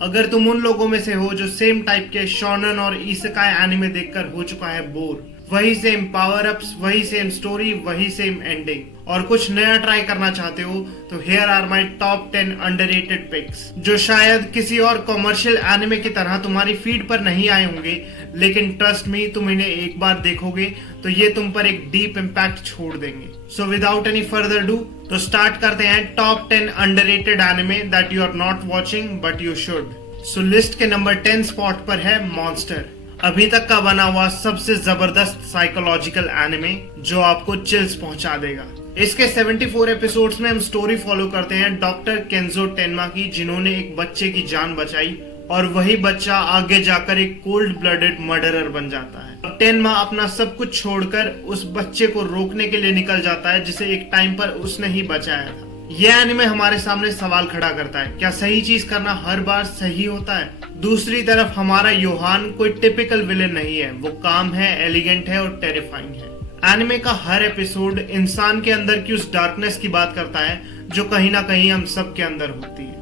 अगर तुम उन लोगों में से हो जो सेम टाइप के शोनन और इसेकाई एनिमे देखकर हो चुका है बोर, वही सेम पावर अप्स, वही सेम स्टोरी, वही सेम एंडिंग, और कुछ नया ट्राई करना चाहते हो, तो here are my top 10 underrated picks, जो शायद किसी और कॉमर्शियल एनिमे की तरह तुम्हारी फीड पर नहीं आए होंगे, लेकिन ट्रस्ट मी, तुम इन्हें एक बार देखोगे तो ये तुम पर एक डीप इम्पैक्ट छोड़ देंगे। So without any further do, तो स्टार्ट करते हैं top 10 underrated anime that you are not watching but you should. So list के नंबर 10 स्पॉट पर है मॉन्स्टर, अभी तक का बना हुआ सबसे जबरदस्त साइकोलॉजिकल एनिमे जो आपको चिल्स पहुंचा देगा। इसके 74 एपिसोड्स में हम स्टोरी फॉलो करते हैं डॉक्टर केंजो टेनमा की, जिन्होंने एक बच्चे की जान बचाई और वही बच्चा आगे जाकर एक कोल्ड ब्लडेड मर्डरर बन जाता है। अब टेनमा अपना सब कुछ छोड़कर उस बच्चे को रोकने के लिए निकल जाता है जिसे एक टाइम पर उसने ही बचाया था। यह एनिमे हमारे सामने सवाल खड़ा करता है, क्या सही चीज करना हर बार सही होता है? दूसरी तरफ हमारा योहान कोई टिपिकल विलेन नहीं है, वो काम है, एलिगेंट है और टेरिफाइंग है। एनिमे का हर एपिसोड इंसान के अंदर की उस डार्कनेस की बात करता है जो कहीं ना कहीं हम सब के अंदर होती है।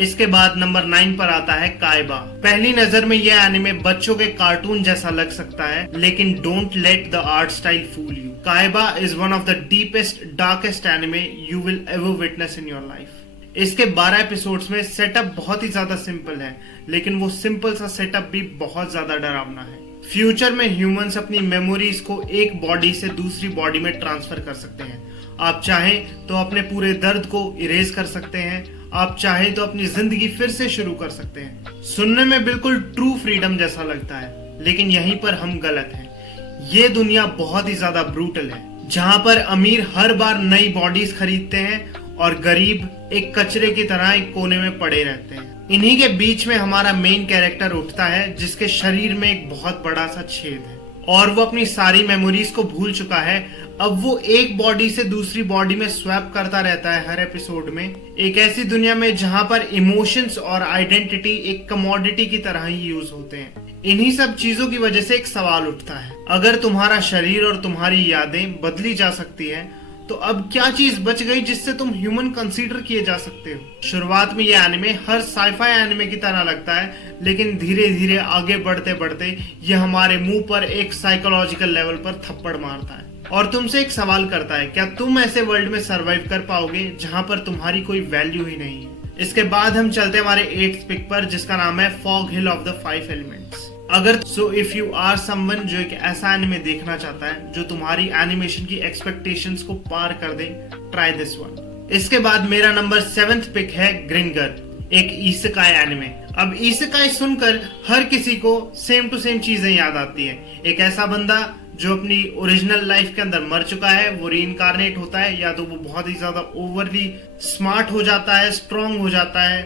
इसके बाद नंबर 9 पर आता है कायबा। पहली नजर में यह एनिमे बच्चों के कार्टून जैसा लग सकता है, लेकिन don't let the art style fool you. Kaiba is one of the deepest darkest anime you will ever witness in your life. इसके 12 एपिसोड्स में सेटअप बहुत ही ज्यादा सिंपल है, लेकिन वो सिंपल सा सेटअप भी बहुत ज्यादा डरावना है। फ्यूचर में ह्यूमंस अपनी मेमोरीज को एक बॉडी से दूसरी बॉडी में ट्रांसफर कर सकते हैं। आप चाहें तो अपने पूरे दर्द को इरेज कर सकते हैं, आप चाहें तो अपनी जिंदगी फिर से शुरू कर सकते हैं। सुनने में बिल्कुल ट्रू फ्रीडम जैसा लगता है, लेकिन यहीं पर हम गलत हैं। ये दुनिया बहुत ही ज्यादा ब्रूटल है, जहां पर अमीर हर बार नई बॉडीज खरीदते हैं और गरीब एक कचरे की तरह एक कोने में पड़े रहते हैं। इन्हीं के बीच में हमारा मेन कैरेक्टर उठता है, जिसके शरीर में एक बहुत बड़ा सा छेद है और वो अपनी सारी मेमोरीज को भूल चुका है। अब वो एक बॉडी से दूसरी बॉडी में स्वैप करता रहता है हर एपिसोड में, एक ऐसी दुनिया में जहां पर इमोशंस और आइडेंटिटी एक कमोडिटी की तरह ही यूज होते हैं। इन्हीं सब चीजों की वजह से एक सवाल उठता है, अगर तुम्हारा शरीर और तुम्हारी यादें बदली जा सकती है, तो अब क्या चीज बच गई जिससे तुम ह्यूमन कंसीडर किए जा सकते हो? शुरुआत में ये एनिमे हर साइफाई एनिमे की तरह लगता है, लेकिन धीरे धीरे आगे बढ़ते बढ़ते ये हमारे मुंह पर एक साइकोलॉजिकल लेवल पर थप्पड़ मारता है और तुमसे एक सवाल करता है, क्या तुम ऐसे वर्ल्ड में सरवाइव कर पाओगे जहां पर तुम्हारी कोई वैल्यू ही नहीं है? इसके बाद हम चलते हैं हमारे 8th पिक पर, जिसका नाम है fog hill of the 5 elements. अगर इफ यू आर समवन जो एक ऐसा एनिमे देखना चाहता है जो तुम्हारी एनिमेशन की एक्सपेक्टेशंस को पार कर दे, ट्राई दिस वन। इसके बाद मेरा नंबर 7th पिक है ग्रिंगर, एक इसेकाई एनिमे। अब इसेकाई सुनकर हर किसी को सेम टू सेम चीजें याद आती है। एक ऐसा बंदा जो अपनी ओरिजिनल लाइफ के अंदर मर चुका है, वो रीइंकारनेट होता है, या तो वो बहुत ही ज्यादा ओवरली स्मार्ट हो जाता है, स्ट्रॉन्ग हो जाता है,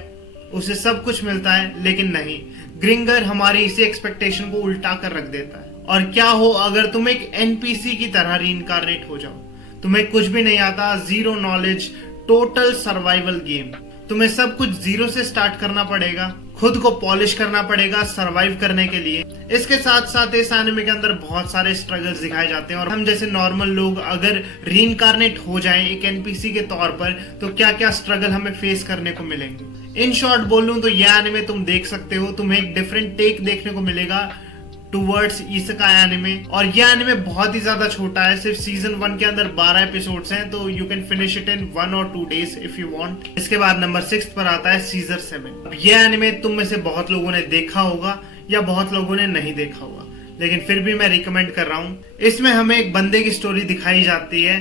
उसे सब कुछ मिलता है। लेकिन नहीं, ग्रिंगर हमारी इसी एक्सपेक्टेशन को उल्टा कर रख देता है। और क्या हो अगर तुम एक एनपीसी की तरह रीइंकारनेट हो जाओ? तुम्हें कुछ भी नहीं आता, zero knowledge, total survival game. तुम्हें सब कुछ जीरो से स्टार्ट करना पड़ेगा, खुद को पॉलिश करना पड़ेगा सर्वाइव करने के लिए। इसके साथ साथ इस एनिमे के अंदर बहुत सारे स्ट्रगल्स दिखाए जाते हैं और हम जैसे नॉर्मल लोग अगर रीइंकारनेट हो जाएं एक एनपीसी के तौर पर, तो क्या क्या स्ट्रगल हमें फेस करने को मिलेंगे। इन शॉर्ट बोलूं तो यह एनिमे तुम देख सकते हो, तुम्हें एक डिफरेंट टेक देखने को मिलेगा टूवर्ड्स इसेकाई एनिमे। और यह एनिमे बहुत ही ज्यादा छोटा है, सिर्फ सीजन 1 के अंदर 12 एपिसोड्स हैं, तो you can finish it in 1 or 2 days if you want. इसके बाद नंबर 6 पर आता है सीजर 7। अब यह एनिमे तुम में से बहुत लोगों ने देखा होगा या बहुत लोगों ने नहीं देखा होगा, लेकिन फिर भी मैं रिकमेंड कर रहा हूँ। इसमें हमें एक बंदे की स्टोरी दिखाई जाती है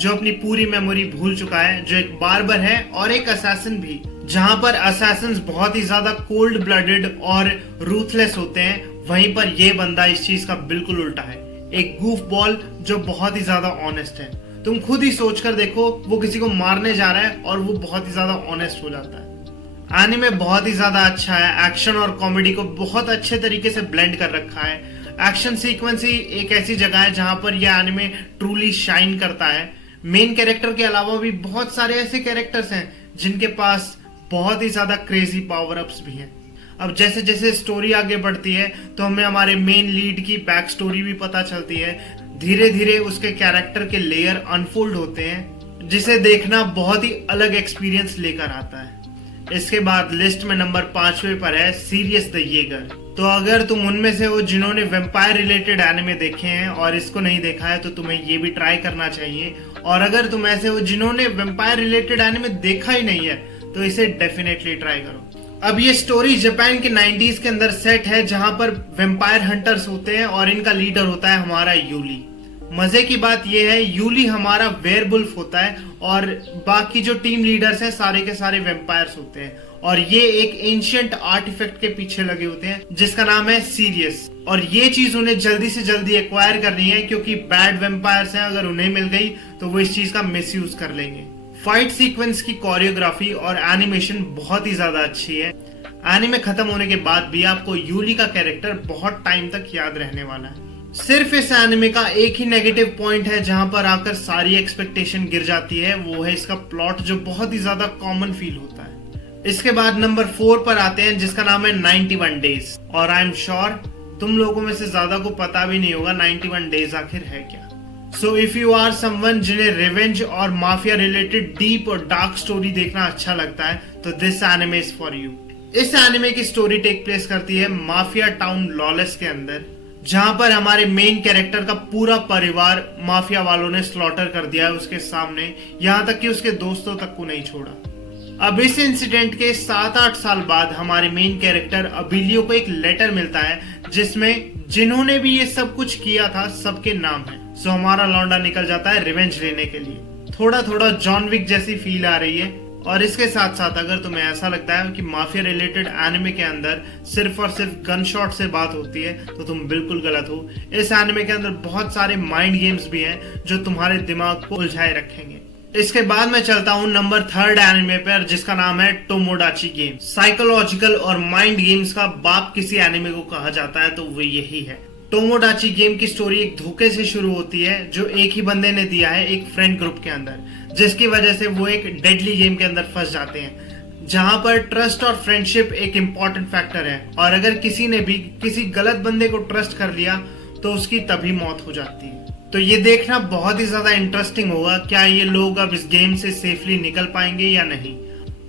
जो अपनी पूरी मेमोरी भूल चुका है, जो एक बार्बर है और एक असैसिन भी, जहां पर असैसिन्स बहुत ही ज्यादा कोल्ड ब्लडेड और रूथलेस होते हैं, वहीं पर यह बंदा इस चीज का बिल्कुल उल्टा है, एक गूफ बॉल जो बहुत ही ज्यादा ऑनेस्ट है। तुम खुद ही सोच कर देखो, वो किसी को मारने जा रहा है और वो बहुत ही ज्यादा ऑनेस्ट हो जाता है। एनिमे बहुत ही ज्यादा अच्छा है, एक्शन और कॉमेडी को बहुत अच्छे तरीके से ब्लेंड कर रखा है। एक्शन सीक्वेंस ही एक ऐसी जगह है जहां पर यह एनिमे ट्रूली शाइन करता है। मेन कैरेक्टर के अलावा भी बहुत सारे ऐसे कैरेक्टर्स हैं जिनके पास बहुत ही ज्यादा क्रेजी पावर अप्स भी हैं। अब जैसे जैसे स्टोरी आगे बढ़ती है तो हमें हमारे मेन लीड की बैक स्टोरी भी पता चलती है। धीरे धीरे उसके कैरेक्टर के लेयर अनफोल्ड होते हैं, जिसे देखना बहुत ही अलग एक्सपीरियंस लेकर आता है। इसके बाद लिस्ट में नंबर 5वें पर है सीरियस द येगर। तो अगर तुम उनमें से हो जिन्होंने वेम्पायर रिलेटेड एनिमे देखे हैं और इसको नहीं देखा है तो तुम्हें ये भी ट्राई करना चाहिए। और अगर तुम ऐसे हो जिन्होंने वेम्पायर रिलेटेड एनिमे देखा ही नहीं है तो इसे डेफिनेटली ट्राई करो। अब ये स्टोरी जापान के 90s के अंदर सेट है जहां पर वेम्पायर हंटर्स होते हैं और इनका लीडर होता है हमारा यूली। मजे की बात यह है यूली हमारा वेयरवुल्फ होता है और बाकी जो टीम लीडर्स हैं सारे के सारे वेम्पायर्स होते हैं और ये एक एंशिएंट आर्टिफैक्ट के पीछे लगे होते हैं जिसका नाम है सीरियस। और ये चीज उन्हें जल्दी से जल्दी एक्वायर करनी है क्योंकि बैड वेम्पायर्स हैं, अगर उन्हें मिल गई तो वो इस चीज का मिसयूज कर लेंगे। फाइट सीक्वेंस की कोरियोग्राफी और एनिमेशन बहुत ही ज्यादा अच्छी है। एनिमे खत्म होने के बाद भी आपको यूली का कैरेक्टर बहुत टाइम तक याद रहने वाला है। सिर्फ इस एनिमे का एक ही नेगेटिव पॉइंट है जहां पर आकर सारी एक्सपेक्टेशन गिर जाती है, वो है इसका प्लॉट जो बहुत ही ज्यादा कॉमन फील होता है। इसके बाद नंबर 4 पर आते हैं जिसका नाम है 91 डेज। और आई एम श्योर तुम लोगों में से ज्यादा को पता भी नहीं होगा 91 डेज आखिर है क्या। So if you are someone जिन्हें रिवेंज और माफिया रिलेटेड डीप और डार्क स्टोरी देखना अच्छा लगता है तो this anime is for you. इस एनिमे की स्टोरी टेक प्लेस करती है माफिया टाउन लॉलेस के अंदर, जहां पर हमारे मेन कैरेक्टर का पूरा परिवार माफिया वालों ने स्लॉटर कर दिया है उसके सामने, यहां तक कि उसके दोस्तों तक को नहीं छोड़ा। अब इस इंसिडेंट के 7-8 साल बाद हमारे मेन कैरेक्टर अबिलियो को एक लेटर मिलता है जिसमें जिन्होंने भी ये सब कुछ किया था सबके नाम है। सो हमारा लौंडा निकल जाता है रिवेंज लेने के लिए। थोड़ा थोड़ा जॉन विक जैसी फील आ रही है। और इसके साथ साथ अगर तुम्हें ऐसा लगता है कि माफिया रिलेटेड एनिमे के अंदर सिर्फ और सिर्फ गन शॉट से बात होती है तो तुम बिल्कुल गलत हो। इस एनिमे के अंदर बहुत सारे माइंड गेम्स भी हैं जो तुम्हारे दिमाग को उलझाए रखेंगे। इसके बाद मैं चलता हूँ नंबर 3 एनिमे पर जिसका नाम है टोमोडाची गेम। साइकोलॉजिकल और माइंड गेम्स का बाप किसी एनिमे को कहा जाता है तो वो यही है। टोमोडाची गेम की स्टोरी एक धोखे से शुरू होती है जो एक ही बंदे ने दिया है एक फ्रेंड ग्रुप के अंदर, जिसकी वजह से वो एक डेडली गेम के अंदर फंस जाते हैं जहां पर ट्रस्ट और फ्रेंडशिप एक इम्पॉर्टेंट फैक्टर है। और अगर किसी ने भी किसी गलत बंदे को ट्रस्ट कर लिया तो उसकी तभी मौत हो जाती है। तो ये देखना बहुत ही ज्यादा इंटरेस्टिंग होगा क्या ये लोग अब इस गेम से सेफली निकल पाएंगे या नहीं।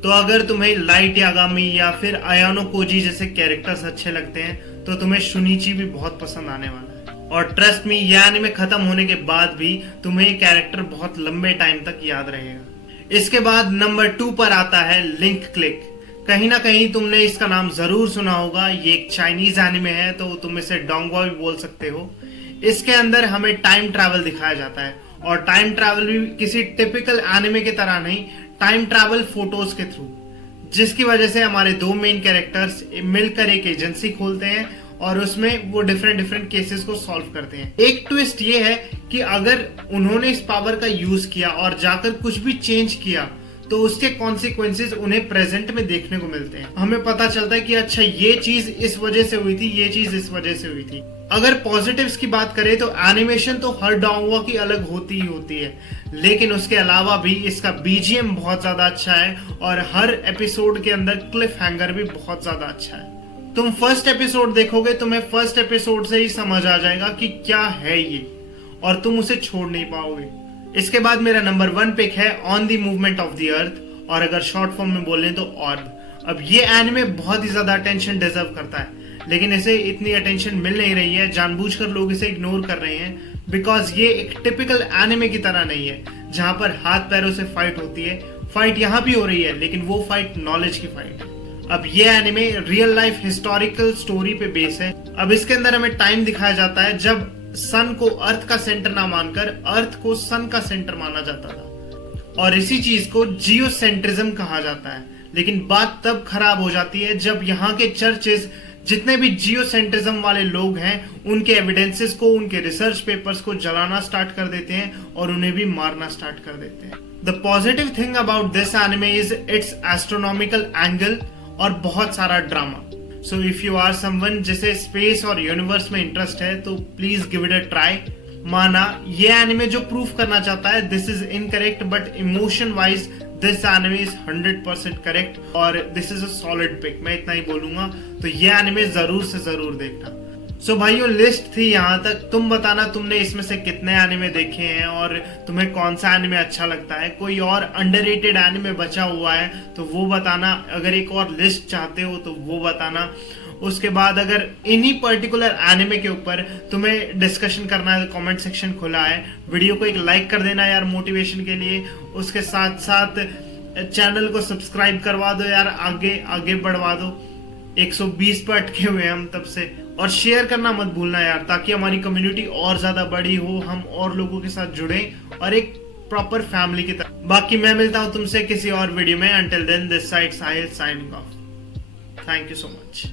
तो अगर तुम्हें लाइट यागामी या फिर आयानो कोजी जैसे कैरेक्टर्स अच्छे लगते हैं तो तुम्हें शुनिची भी बहुत पसंद आने वाला है। और ट्रस्ट मी ये एनिमे खत्म होने के बाद भी तुम्हें ये कैरेक्टर बहुत लंबे टाइम तक याद रहेगा। इसके बाद नंबर 2 पर आता है लिंक क्लिक। कहीं ना कहीं तुमने इसका नाम जरूर सुना होगा। ये एक चाइनीज एनिमे है तो तुम इसे डोंगवा भी बोल सकते हो। इसके अंदर हमें टाइम ट्रैवल दिखाया जाता है और टाइम ट्रैवल भी किसी टिपिकल एनिमे की तरह नहीं, टाइम ट्रैवल फोटोज के थ्रू, जिसकी वजह से हमारे 2 मेन कैरेक्टर्स मिलकर एक एजेंसी खोलते हैं और उसमें वो डिफरेंट केसेस को सॉल्व करते हैं। एक ट्विस्ट ये है कि अगर उन्होंने इस पावर का यूज किया और जाकर कुछ भी चेंज किया तो उसके कॉन्सिक्वेंसेस उन्हें प्रेजेंट में देखने को मिलते हैं। हमें पता चलता है कि अच्छा ये चीज इस वजह से हुई थी, ये चीज इस वजह से हुई थी। अगर पॉजिटिव्स की बात करें तो एनिमेशन तो हर डोंगवा की अलग होती ही होती है, लेकिन उसके अलावा भी इसका बीजीएम बहुत ज्यादा अच्छा है और हर एपिसोड के अंदर क्लिफ हैंगर भी बहुत ज्यादा अच्छा है। तुम फर्स्ट एपिसोड देखोगे तुम्हें फर्स्ट एपिसोड से ही समझ आ जाएगा कि क्या है ये और तुम उसे छोड़ नहीं पाओगे। इसके बाद मेरा नंबर 1 पिक है on the movement of the earth, और अगर शॉर्ट फॉर्म में बोलें तो ऑर्ब। अब ये एनिमे बहुत ही ज्यादा अटेंशन डिजर्व करता है लेकिन इसे इतनी अटेंशन मिल नहीं रही है, जानबूझकर लोग इसे इग्नोर कर रहे हैं बिकॉज ये एक टिपिकल एनिमे की तरह नहीं है जहां पर हाथ पैरों से फाइट होती है। फाइट यहाँ भी हो रही है लेकिन वो फाइट नॉलेज की फाइट है। अब ये anime real life historical story पे बेस है। अब इसके अंदर हमें टाइम दिखाया जाता है जब सन को अर्थ का सेंटर ना मानकर अर्थ को सन का सेंटर माना जाता था और इसी चीज को जियोसेंट्रिज्म कहा जाता है। लेकिन बात तब खराब हो जाती है जब यहाँ के चर्चेस जितने भी जियोसेंट्रिज्म वाले लोग हैं उनके एविडेंसेस को, उनके रिसर्च पेपर्स को जलाना स्टार्ट कर देते हैं और उन्हें भी मारना स्टार्ट कर देते हैं। The positive thing about this anime is its astronomical angle और बहुत सारा drama. So if you are someone जिसे स्पेस और यूनिवर्स में इंटरेस्ट है तो please give it a try. माना ये एनिमे जो प्रूफ करना चाहता है this is incorrect but emotion wise this anime is 100% correct और this is a solid pick. मैं इतना ही बोलूंगा। तो ये एनिमे जरूर से जरूर देखना। सो भाइयों लिस्ट थी यहाँ तक। तुम बताना तुमने इसमें से कितने एनिमे देखे हैं और तुम्हें कौन सा एनिमे अच्छा लगता है। कोई और अंडररेटेड एनिमे बचा हुआ है तो वो बताना। अगर एक और लिस्ट चाहते हो तो वो बताना। उसके बाद अगर इन्हीं पर्टिकुलर एनिमे के ऊपर तुम्हें डिस्कशन करना है तो कमेंट सेक्शन खुला है। वीडियो को एक लाइक कर देना यार मोटिवेशन के लिए। उसके साथ साथ चैनल को सब्सक्राइब करवा दो यार, आगे आगे बढ़वा दो। 120 पर अटके हुए हैं हम तब से। और शेयर करना मत भूलना यार, ताकि हमारी कम्युनिटी और ज्यादा बड़ी हो, हम और लोगों के साथ जुड़े और एक प्रॉपर फैमिली की तरह। बाकी मैं मिलता हूं तुमसे किसी और वीडियो में। Until then this side Sahil signing off. Thank you so much.